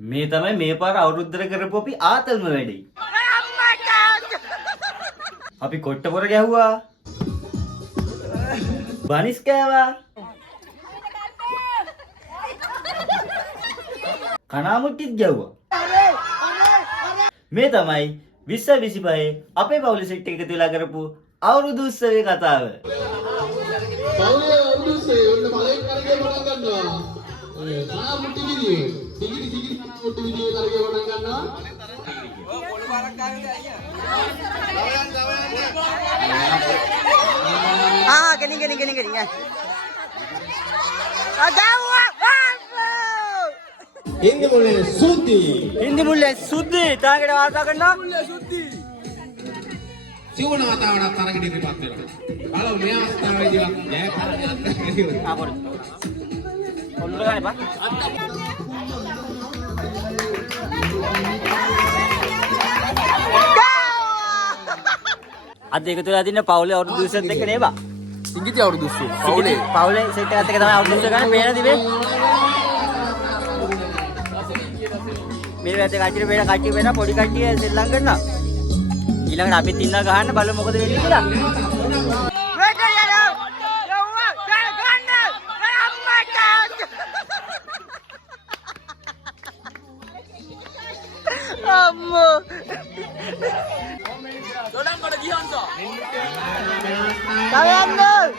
මේ තමයි මේ පාර අවුරුද්දට කරපු අපි ආතල්ම වැඩේ. අපි කොට්ට පොර ගැහුවා. බනිස් කෑවා. කනාමුට්ටිත් ගැහුවා. මේ තමයි 2025 අපේ පවුලේ සෙට් එක එකතු වෙලා කරපු අවුරුදු උත්සවයේ කතාව. පවුලේ අවුරුදු උත්සවයේ ඔන්න බලෙන් කරගෙන පටන් ගන්නවා. කනාමුට්ටි විදියේ. සිගිරි කනාමුට්ටි විදියේ කරගෙන පටන් ගන්නවා. පොළු පාරක් ගාවිද අයියා. gini. Agawa! Hindi mulai Sudhi. Tangan वार्ता करना. සිවුණ වතාවටත් තරගෙට ඉදිරිපත් වෙනවා. බලමු මේ අවස්ථාවේදී ජය පරාජය Apa? Ulur kan Pak? අද එකතු වෙලා තින්න පවුලේ අවුරුදු 20ත් එක්ක නේ බා. ඉංගිති අවුරුදු 20 පවුලේ සෙට් එකත් එක්ක තමයි අවුරුදු 20 ගන්න පේන තිබේ. මේ වැත්තේ කච්චිර පේන කච්චිර පේන පොඩි කට්ටිය සෙල්ලම් කරනවා. ඊළඟට අපිත් ඉන්න ගහන්න බලමු මොකද වෙන්නේ කියලා. අම්මෝ Dodang pada Jihan so. Kalian dong.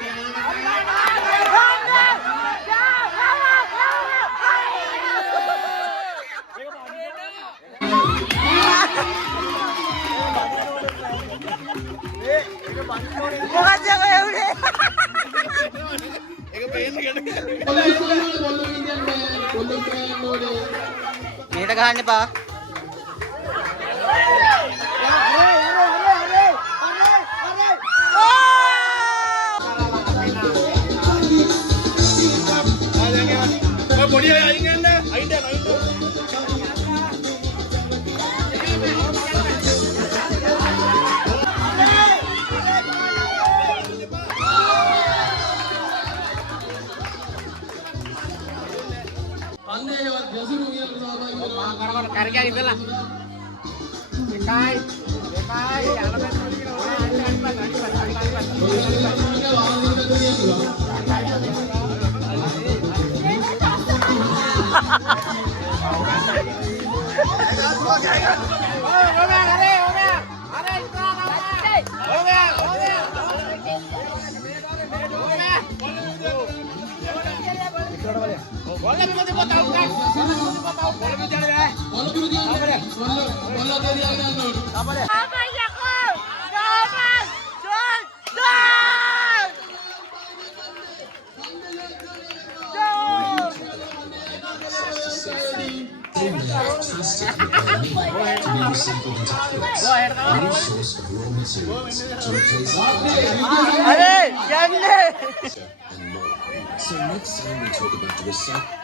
Bukan siapa yang udah. Ini tegahan nih Pak. Karya gitu lah. Dekai. So next time we talk about the recycling.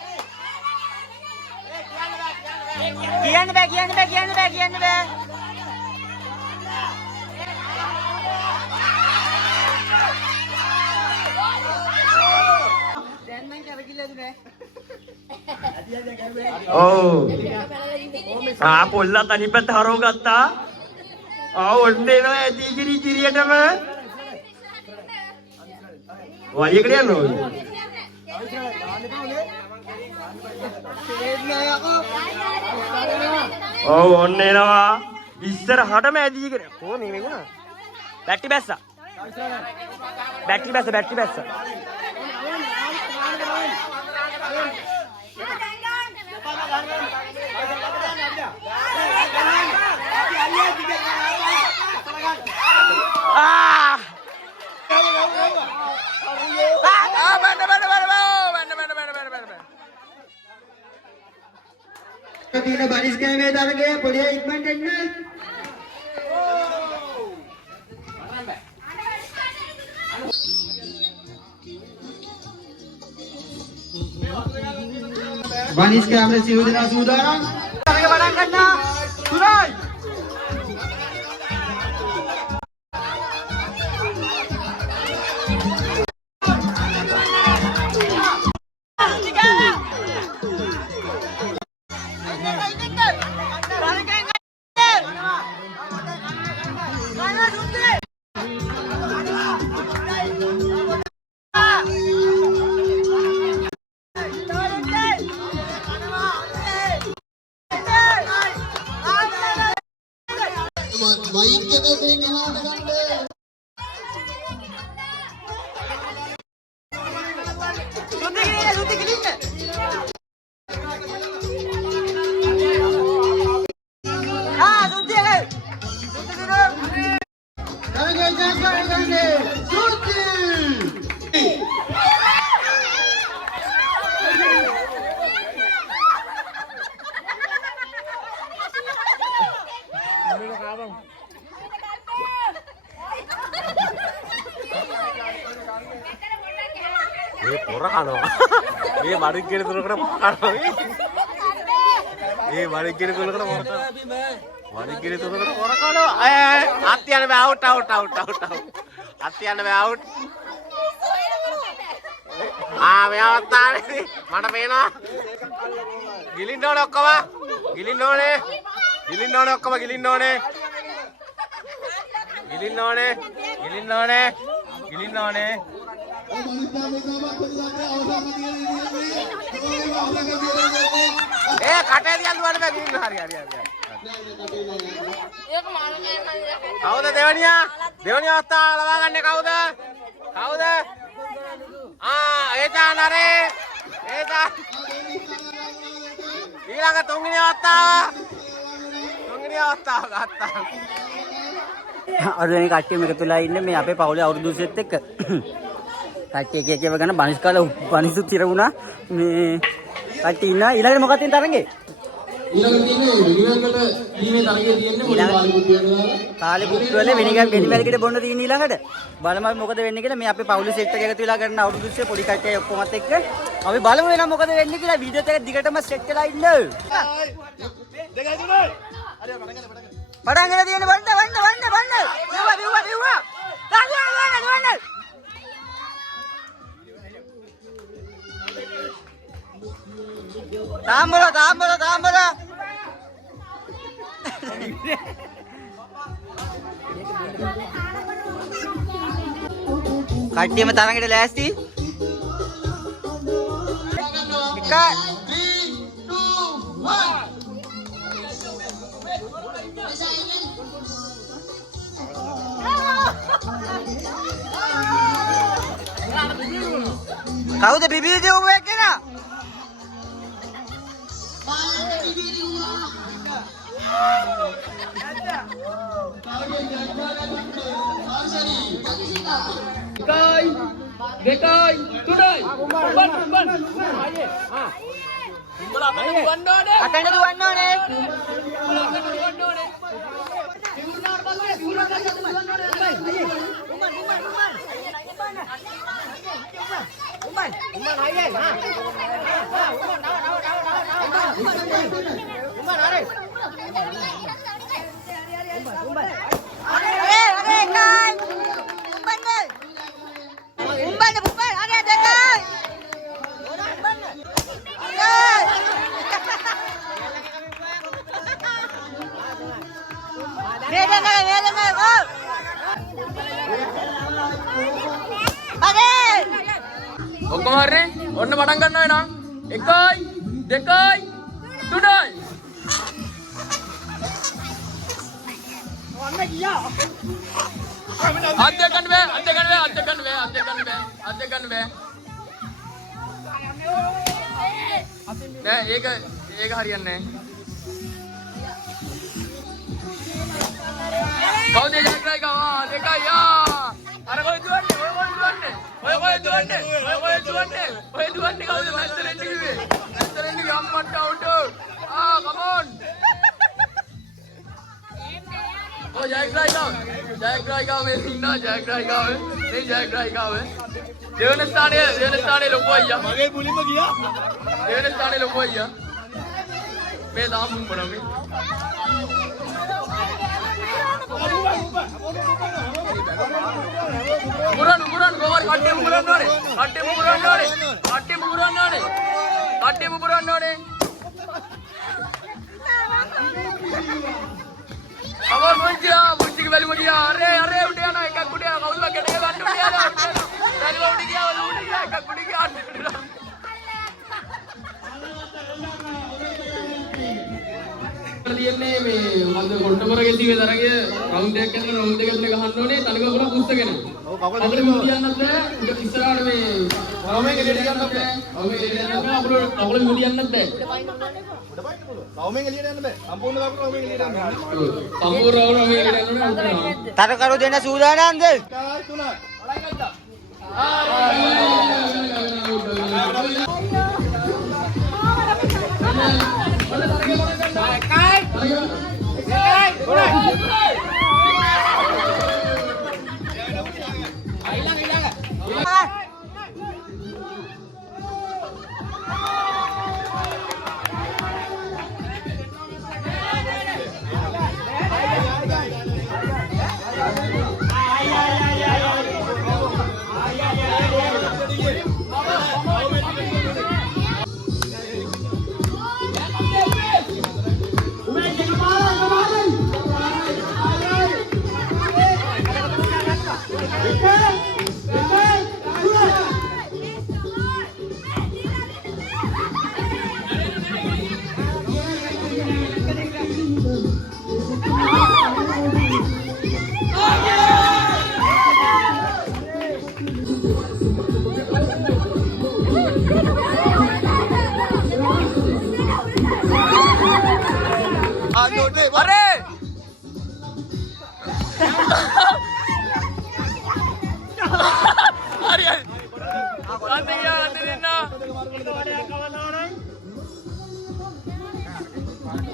Kian be. පොල්ලා තනිපැත්ත හරව ගත්තා. ඔන්න එනවා ඇති කිරියටම. වලියකට යනවා. ඔන්න එනවා. ඉස්සරහටම ඇදීගෙන. කොහොමද මේක? Battery බැස්සා. Tidak baris kami target boleh ikman dengan. Baris kami sudah orang. Target barang kena. Surai. Mike එක දෙක එහාට ගන්න. මේ පොර කනවා. මේ මඩින් කියන තුනකට පොර කනවා. මේ මඩින් කියන තුනකට පොර කනවා. මඩින් කියන තුනකට පොර කනවා. අත් යන බෑ out out out out out. අත් යන බෑ අවුට්. මෙයාවත් තානේ මට පේනවා. ගිලින්න ඕනේ ඔක්කොම. ගිලින්න ඕනේ. ගිලින්න ඕනේ ඔක්කොම ගිලින්න ඕනේ. ගිලින්න ඕනේ. ගිලින්න ඕනේ. ගිලින්න ඕනේ. කටේ දියන් දුවන්න බෑ ගින්න හරි හරි හරි. කවුද දෙවනියා? දෙවනිය අවස්ථාව ලබා ගන්නේ කවුද? කවුද? ඒතා නරේ. ඒතා. ඊළඟ තුන්වෙනි අවස්ථාව. තුන්වෙනි අවස්ථාව ගත්තා. අද වෙන කට්ටියම එකතු වෙලා ඉන්නේ මේ අපේ පවුලේ අවුරුදු 20ත් එක්ක. කට්ටිය එක එක ඒවා ගන්න බනිස් කාලා බනිසු තිර වුණා. මේ කට්ටිය ඉන්නා ඊළඟට මොකක්ද තියෙන තරංගේ? ඊළඟට තියෙන්නේ විනිගල්කට දීමේ තරංගේ තියෙන්නේ පොඩි පාලිකුත් වෙනවා. කාලේ කුත් වල වෙනිගල්කට බොන්න තියෙන ඊළඟට බලමු මොකද වෙන්නේ කියලා. මේ අපේ පවුලේ සෙට් එක එකතු වෙලා ගන්න අවුරුදු 20 පොඩි කට්ටිය ඔක්කොමත් එක්ක අපි බලමු එනවා මොකද වෙන්නේ කියලා. වීඩියෝ එක දිගටම සෙට් වෙලා ඉන්න. පටන් ගන්න තියෙන වන්න. බිව්වා. දාන්න. तांबरा काटिए में तारा के लैस्ती काऊ तो बीबी दे हुए क्या ना Dekai, tudai, ban. akan ada warna ni. ඔක්කොම හරිනේ ඔන්න පටන් ගන්නවා එනම් 1 2 තුනයි ඔන්න ගියා අත් ගන්න බෑ නෑ ඒක හරියන්නේ නෑ කවුද ජයග්‍රහයි ගාවා දෙකයි යා අර කොහෙද දුවන්නේ ඔය දුවන්නේ කවුද නැස්තරෙන් කිව්වේ නැස්තරෙන් යම්මට අවුට් come on ඔය ජයග්‍රහයි ගාව මේ ඉන්නා ජයග්‍රහයි ගාව දෙවන ස්ථානයේ ලොකු අයියා මගේ මුලින්ම ගියා දෙවන ස්ථානයේ ලොකු අයියා මේ දාම් මුම්බනවා මේ Muran, cover, katte muran nade. තියෙන්නේ මේ මොකද්ද කොට්ටපොර ගෙඩියේ තරගේ රවුන්ඩ් එකක් කරන රවුන්ඩ් එකකට ගහන්න ඕනේ තනිකර කරලා පුස්සගෙන. ඔව් කකුල අතර මුලියන්නත් බෑ. උඩ ඉස්සරහට මේ රවුමේ ගෙඩියට යන්නත් බෑ. රවුමේ ගෙඩියට යන්නත් බෑ. කකුල මුලියන්නත් බෑ. රවුමේ ගෙඩියට යන්න බෑ. සම්පූර්ණ කකුල රවුමේ ගෙඩියට යන්න ඕනේ. සම්පූර්ණ රවුමේ ගෙඩියට යන්න ඕනේ. තරකරු දෙන්න සූදානම්ද? 3යි. अरे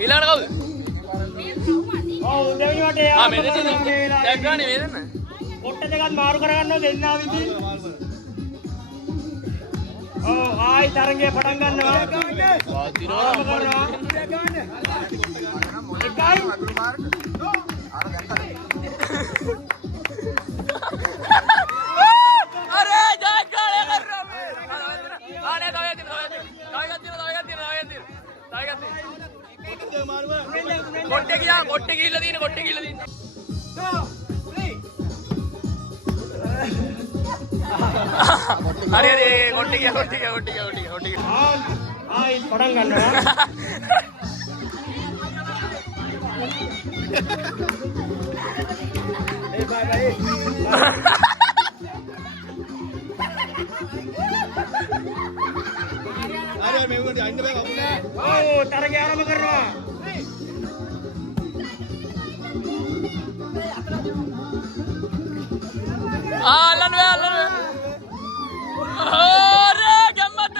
ඊළඟට කවුද? ඔව් දෙවෙනි වටේ ආ මේ දෙන්නේ දැක්ගානේ මේ දෙන්න. පොට්ට දෙකක් මාරු කරගන්නවා දෙන්නා විදිහ. ඔව් ආයි තරංගය පටන් ගන්නවා. වාදිනවා කරනවා. अरे जयकाळे कररा आले दावे කොට්ටේ ගියා කොට්ටේ ගිහිල්ලා තියෙන හරි හරි කොට්ටේ ගියා ආයි පටන් ගන්නවා. ඒ බයි බයි අර මෙවට යන්න බෑ කකුල නෑ. ඔව් තරගය ආරම්භ කරනවා. අල්ලන්න බෑ. අरे ගම්මත්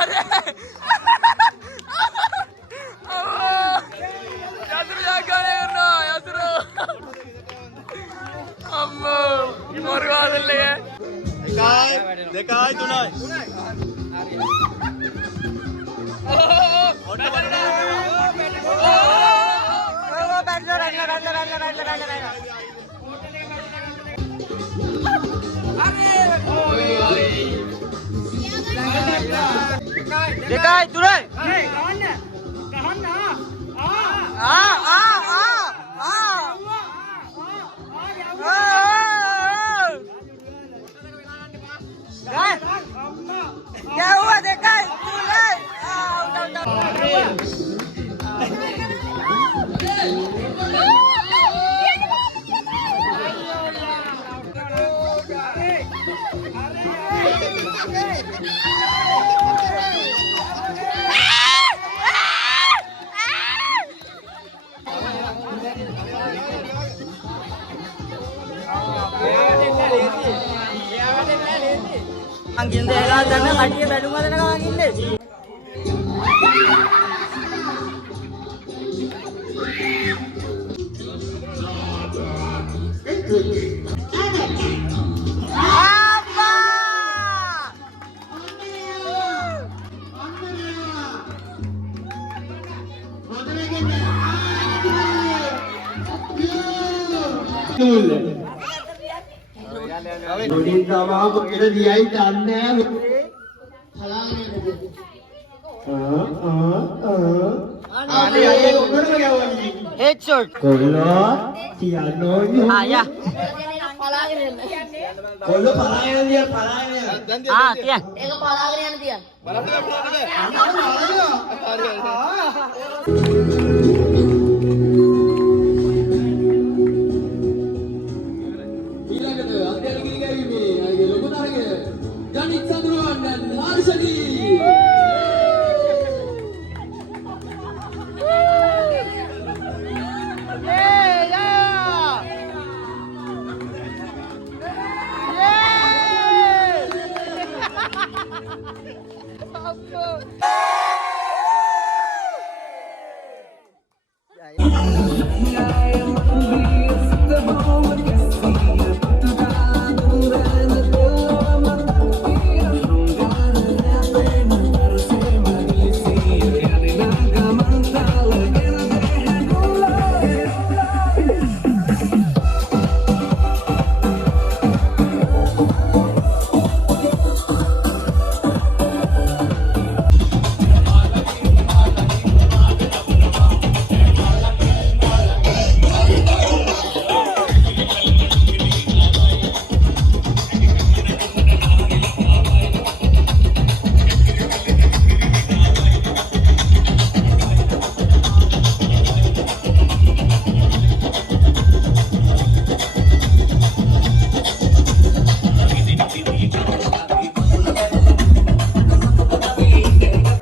අरे යතුරු ජාගානේ කරනවා යතුරු අම්මෝ මොරගාදල්ලේ 1යි 2යි 3යි දෙකයි තුනයි ගහන්න ගැව්වා දෙකයි තුනයි අංගින්ද එලා දන්න කටිය බැලුම හදන ගමන් ඉන්නේ. ගොඩින් තමා කොහෙද දියයි දන්නේ අනේ අයියේ උඩරම ගවන්නේ හෙඩ්ෂොට් කොල්ලෝ තියනෝ ආ යා කොල්ලෝ පලාගෙන දියා පලාගෙන තියන්. ඒක පලාගෙන යන්න තියන්න. ඊළඟට අධ්‍යයන කිරීමේ අයගේ ලොකු තරගය ජනිත් සඳරුවන් හර්ෂදී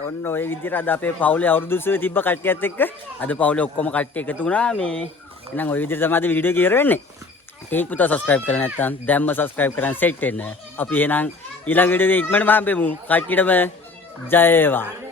ඔන්න ඔය විදිහට අද අපේ පවුලේ අවුරුදු උත්සවයේ තිබ්බ කට්ටියත් එක්ක අද පවුලේ ඔක්කොම කට්ටිය එකතු වුණා මේ. එහෙනම් ඔය විදිහට තමයි අද වීඩියෝ එක ඉවර වෙන්නේ. ටේක් පුතා සබ්ස්ක්‍රයිබ් කරලා නැත්නම් දැම්ම සබ්ස්ක්‍රයිබ් කරන් සෙට් වෙන්න. අපි එහෙනම් ඊළඟ වීඩියෝ එකේ ඉක්මනටම හම්බෙමු. කට්ටියටම ජය වේවා.